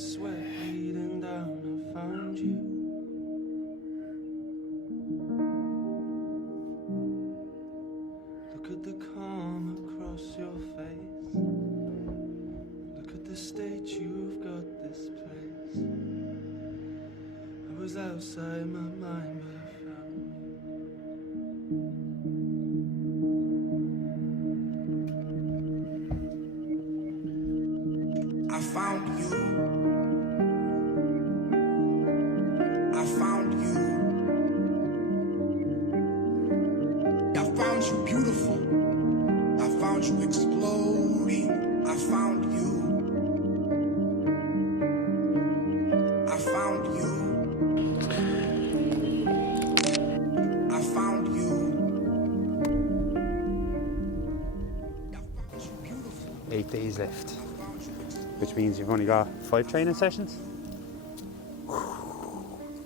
sweat bleeding down, I found you. Look at the calm across your face. Look at the state you've got this place. I was outside my mind, but I found you. I found you. I found you. I found you beautiful. I found you exploding. I found you. I found you. I found you. I found you beautiful. 8 days left, which means you've only got 5 training sessions.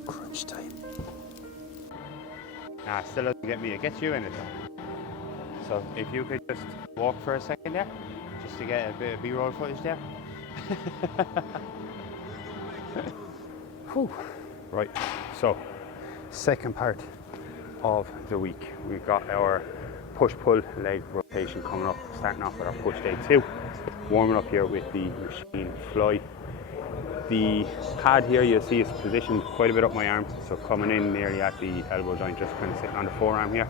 Crunch time. Nah, still doesn't get me, it gets you in it though. So if you could just walk for a second there, just to get a bit of B-roll footage there. Whew. Right, so second part of the week. We've got our push-pull leg rotation coming up, starting off with our push day 2. Warming up here with the machine fly. The pad here you'll see is positioned quite a bit up my arm, so coming in nearly at the elbow joint, just kind of sitting on the forearm here.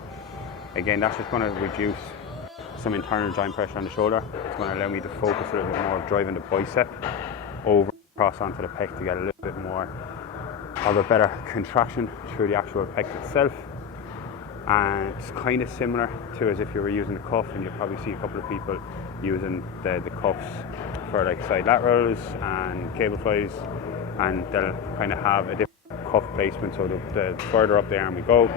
Again, that's just going to reduce some internal joint pressure on the shoulder. It's going to allow me to focus a little bit more of driving the bicep over across onto the pec to get a little bit more of a better contraction through the actual pec itself. And it's kind of similar to as if you were using the cuff, and you'll probably see a couple of people using the cuffs for like side laterals and cable flies, and they'll kind of have a different cuff placement, so the further up the arm we go.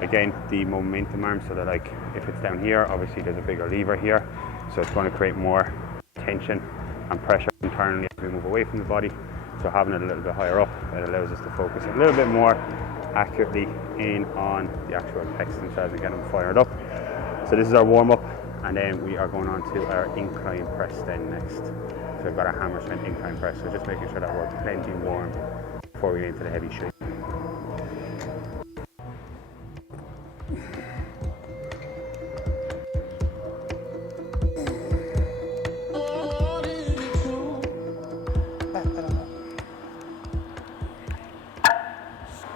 Again, the momentum arm, so that like if it's down here, obviously there's a bigger lever here, so it's going to create more tension and pressure internally as we move away from the body. So having it a little bit higher up, it allows us to focus a little bit more accurately in on the actual pecs themselves and get them fired up. So this is our warm up, and then we are going on to our incline press then next. So we've got our hammer strength incline press, so just making sure that we're plenty warm before we get into the heavy shape.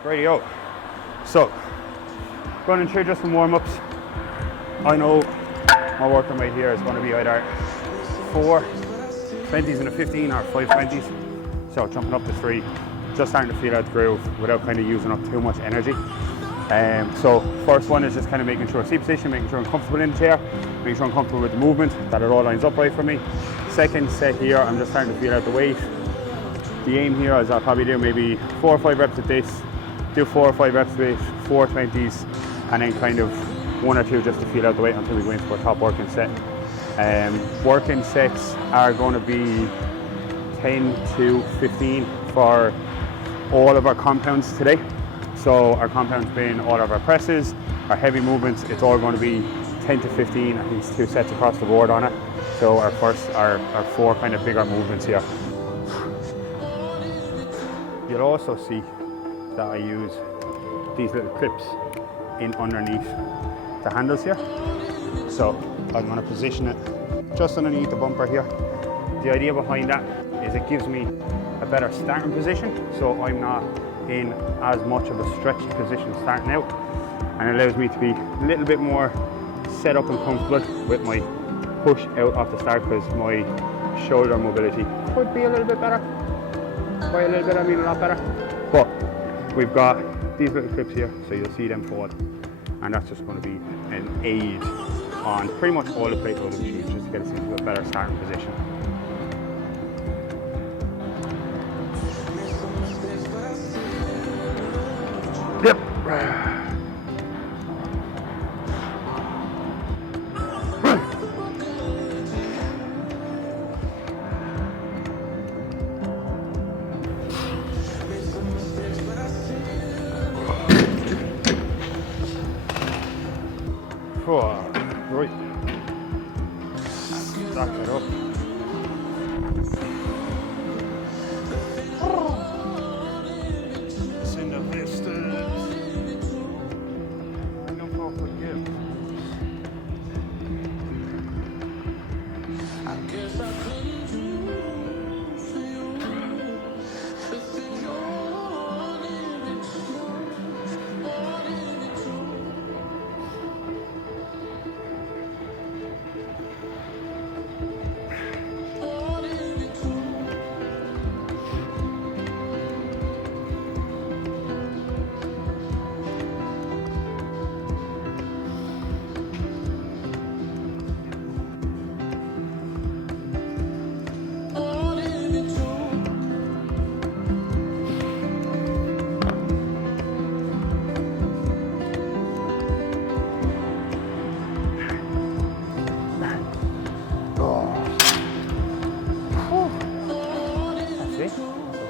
Rightio. So, running through just some warm-ups. I know my working weight here is going to be either 4 20s and a 15 or 5 20s. So jumping up to 3, just starting to feel out the groove without kind of using up too much energy. So first one is just kind of making sure seat position, making sure I'm comfortable in the chair, making sure I'm comfortable with the movement, that it all lines up right for me. Second set here, I'm just starting to feel out the weight. The aim here is I'll probably do maybe 4 or 5 reps at this, do 4 or 5 reps with 4 20s, and then kind of 1 or 2 just to feel out the weight until we go into our top working set. Working sets are going to be 10 to 15 for all of our compounds today. So our compounds being all of our presses, our heavy movements, it's all going to be 10 to 15, at least 2 sets across the board on it. So our 4 kind of bigger movements here. You'll also see that I use these little clips in underneath the handles here. So I'm going to position it just underneath the bumper here. The idea behind that is it gives me a better starting position, so I'm not in as much of a stretched position starting out, and it allows me to be a little bit more set up and comfortable with my push out off the start, because my shoulder mobility could be a little bit better. By a little bit I mean a lot better. But we've got these little clips here, so you'll see them forward, and that's just going to be an aid on pretty much all the plate loading machines, just to get us into a better starting position. Yep. Right. Stack it up.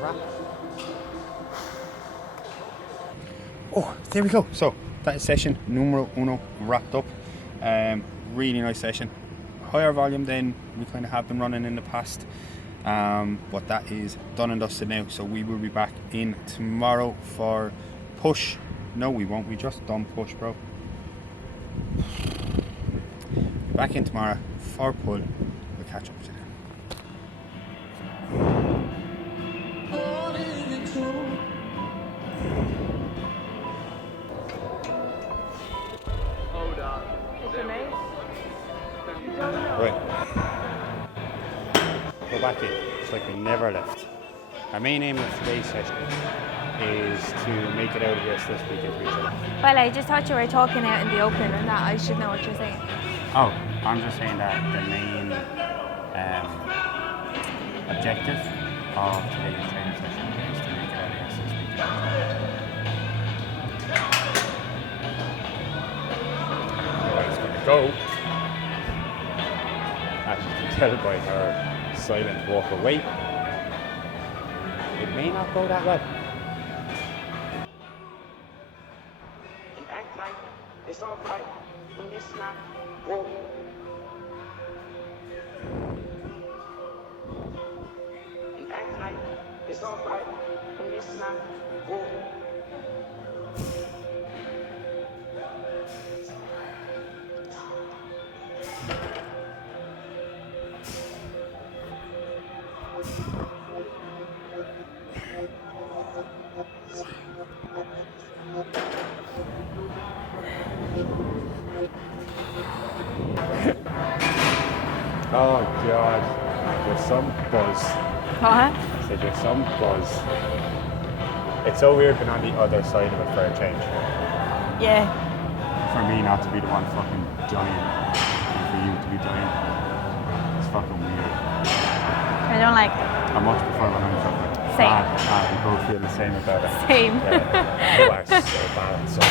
wrap. Oh, there we go. So that is session numero uno wrapped up. Really nice session. Higher volume than we kind of have been running in the past. But that is done and dusted now. So we will be back in tomorrow for push. No, we won't. We just done push, bro. Back in tomorrow for pull. We'll catch up today. Right. We're back in. It's like we never left. Our main aim of today's session is to make it out of this weekend for each other. Well, I just thought you were talking out in the open and that I should know what you're saying. Oh, I'm just saying that the main objective of today's training session is to make it out of this weekend. Where it's going to go, as you can tell by her silent walk away, it may not go that well. Act like it's all right when it's not. Whoa. And act like it's all right when it's not. Whoa. Oh God, there's some buzz. What? I said there's some buzz. It's so weird being on the other side of it for a change. Yeah. For me not to be the one fucking dying, and for you to be dying. It's fucking weird. I don't like it. I much prefer when I'm fucking Same. bad. We both feel the same about it. Same. Yeah, you are so bad at something.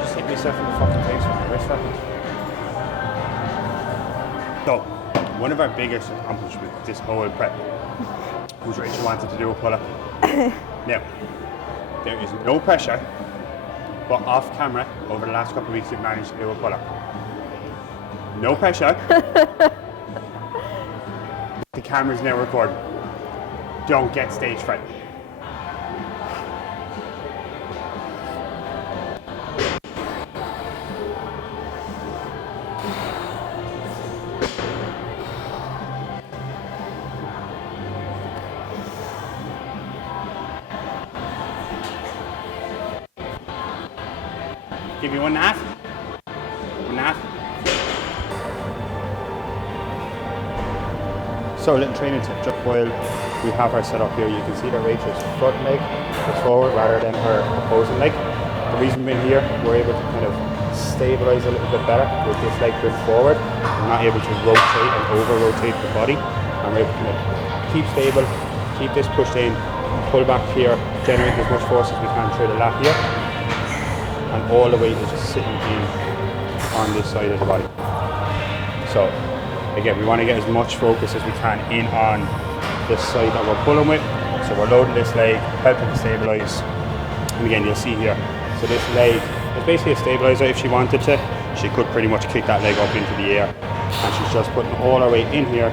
Just hit myself in the fucking face with my wrist weapon. So, one of our biggest accomplishments with this whole prep was Rachel wanted to do a pull-up. Now, there is no pressure, but off camera, over the last couple of weeks, we've managed to do a pull-up. No pressure. The camera's now recording. Don't get stage fright. Give me 1.5. 1.5. So a little training tip, just while we have her set up here, you can see that Rachel's front leg is forward rather than her opposing leg. The reason being here, we're able to kind of stabilize a little bit better with this leg going forward. We're not able to rotate and over-rotate the body. And we're able to kind of keep stable, keep this pushed in, pull back here, generate as much force as we can through the lat here. And all the weight is just sitting in on this side of the body. So again, we want to get as much focus as we can in on this side that we're pulling with. So we're loading this leg, helping to stabilize. And again, you'll see here, so this leg is basically a stabilizer. If she wanted to, she could pretty much kick that leg up into the air. And she's just putting all her weight in here.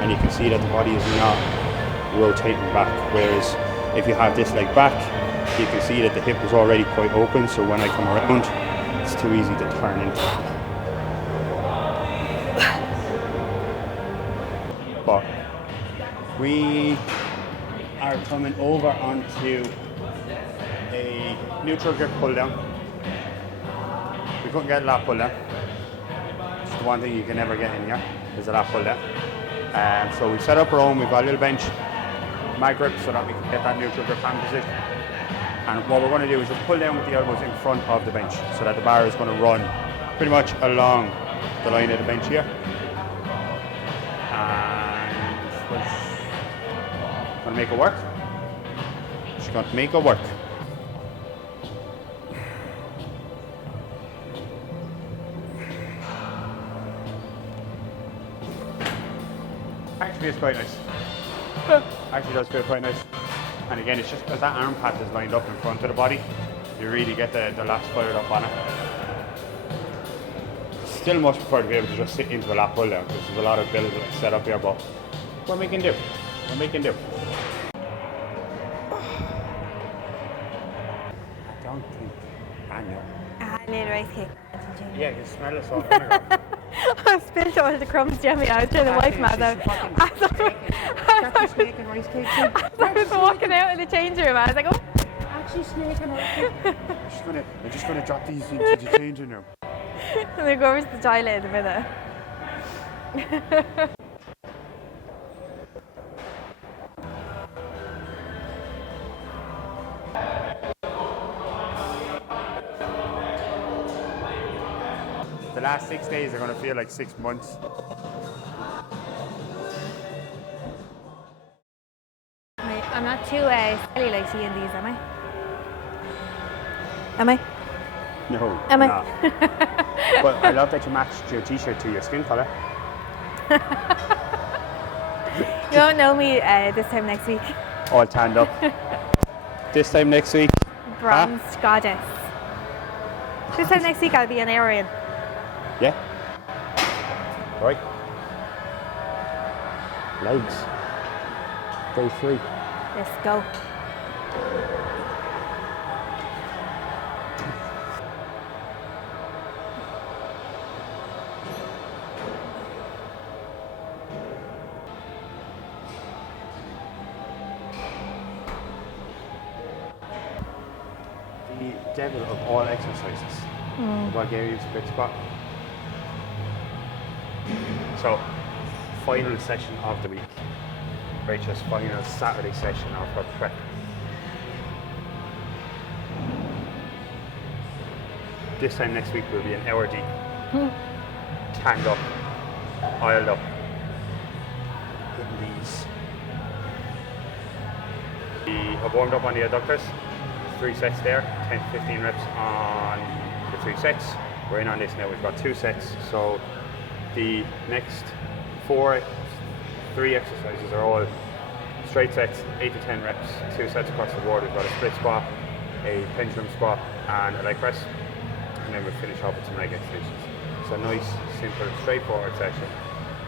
And you can see that the body is not rotating back. Whereas if you have this leg back, you can see that the hip is already quite open, so when I come around, it's too easy to turn into. But we are coming over onto a neutral grip pull down. We couldn't get a lat pull down. It's the one thing you can never get in here, is a lat pull down. So we set up our own, we've got a little bench, mag grip, so that we can get that neutral grip hand position. And what we're going to do is just pull down with the elbows in front of the bench so that the bar is going to run pretty much along the line of the bench here. And Gonna make it work. She's going to make it work. Actually feels quite nice. Actually does feel quite nice. And again, it's just because that arm pad is lined up in front of the body, you really get the lats fired up on it. Still much prefer to be able to just sit into a lat pull down because there's a lot of build set up here, but we're making do. We're making do. I don't think I know. Little rice cake. Yeah, you smell it so vinegar. I spilled all the crumbs, Jimmy. I was trying to wipe them out. As I was walking out in the change room, I was like, oh. Actually snaking her. I'm just gonna drop these into the changing room. And then go over to the toilet in a minute. The last 6 days are gonna feel like 6 months. I'm not too silly like seeing these, am I? Am I? No. Am I? Not. But I love that you matched your t-shirt to your skin colour. You won't know me this time next week. All tanned up. This time next week. Bronzed goddess. This time next week I'll be an Aryan. Yeah. Right. Legs. Day 3. Let's go. The devil of all exercises. Bulgarian split squat. So, final session of the week. Rachel's final Saturday session of her prep. This time next week will be an hour deep. Tanned up, oiled up, hitting these. We have warmed up on the adductors. 3 sets there, 10 to 15 reps on the 3 sets. We're in on this now, we've got 2 sets. So the next 3 exercises are all straight sets, 8 to 10 reps, 2 sets across the board. We've got a split squat, a pendulum squat, and a leg press. And then we'll finish off with some leg extensions. It's a nice, simple, straightforward session.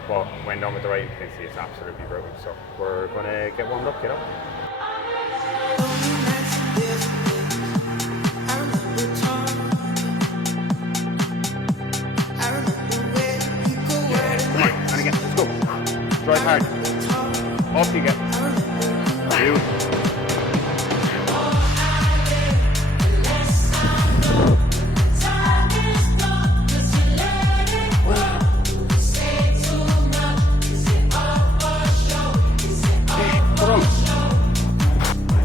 But when done with the right intensity, it's absolutely brutal. So we're gonna get warmed up, kiddo. Drive hard. Off you get. You. Come on.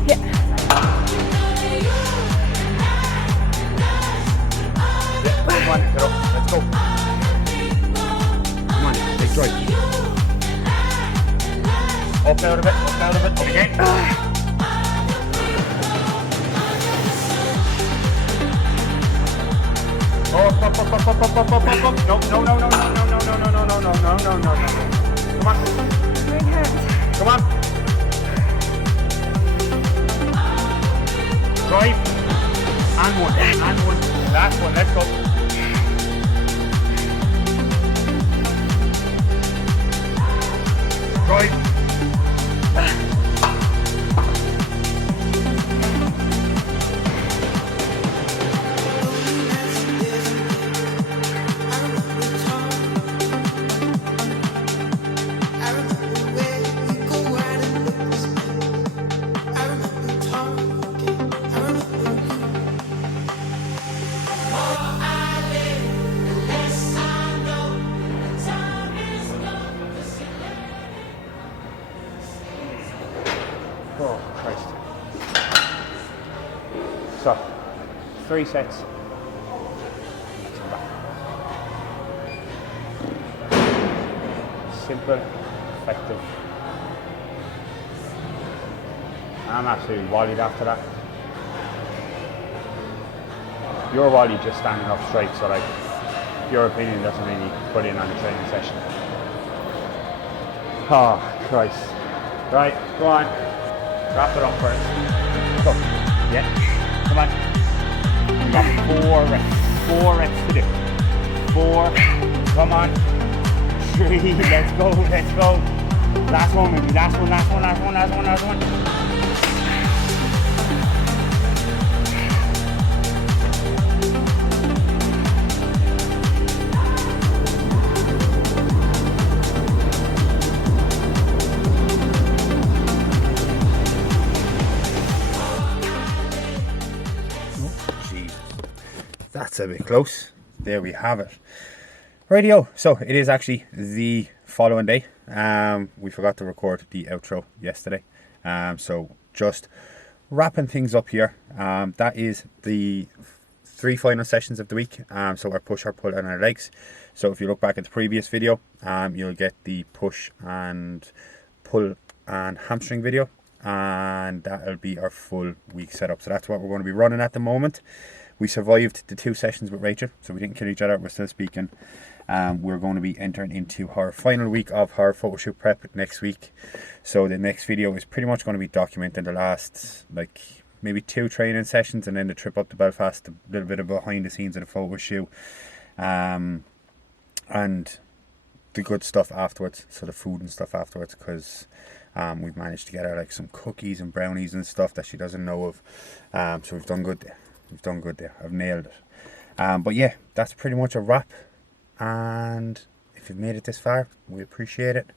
Yeah. Come on, get up. Let's go. Come on, take drive. Up out of it, up out of it, up again. Up. No. Come on. Come on. Drive. And one. Last one, let's go. Drive. Oh, Christ. So, 3 sets. Let's come back. Simple, effective, I'm absolutely walled after that. You're wally just standing up straight, so like your opinion doesn't really put in on the training session. Oh Christ. Right, go on. Wrap it up first. Go. Yeah. Come on. We've got 4 reps. 4 reps to do. 4. Come on. 3. Let's go. Let's go. Last one, maybe. Last one, last one, last one, last one, last one. That's a bit close. There we have it. Radio. So it is actually the following day. We forgot to record the outro yesterday. So just wrapping things up here. That is the 3 final sessions of the week. So our push, our pull, and our legs. So if you look back at the previous video, you'll get the push and pull and hamstring video, and that'll be our full week setup. So that's what we're going to be running at the moment. We survived the 2 sessions with Rachel, so we didn't kill each other. We're still speaking. We're going to be entering into her final week of her photo shoot prep next week. So the next video is pretty much going to be documenting the last, like, maybe 2 training sessions, and then the trip up to Belfast, a little bit of behind the scenes of the photo shoot, and the good stuff afterwards. So the food and stuff afterwards, because we've managed to get her like some cookies and brownies and stuff that she doesn't know of. So we've done good there. We've done good there. I've nailed it. But yeah, that's pretty much a wrap. And if you've made it this far, we appreciate it.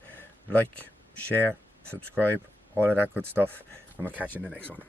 Like, share, subscribe, all of that good stuff. And we'll catch you in the next one.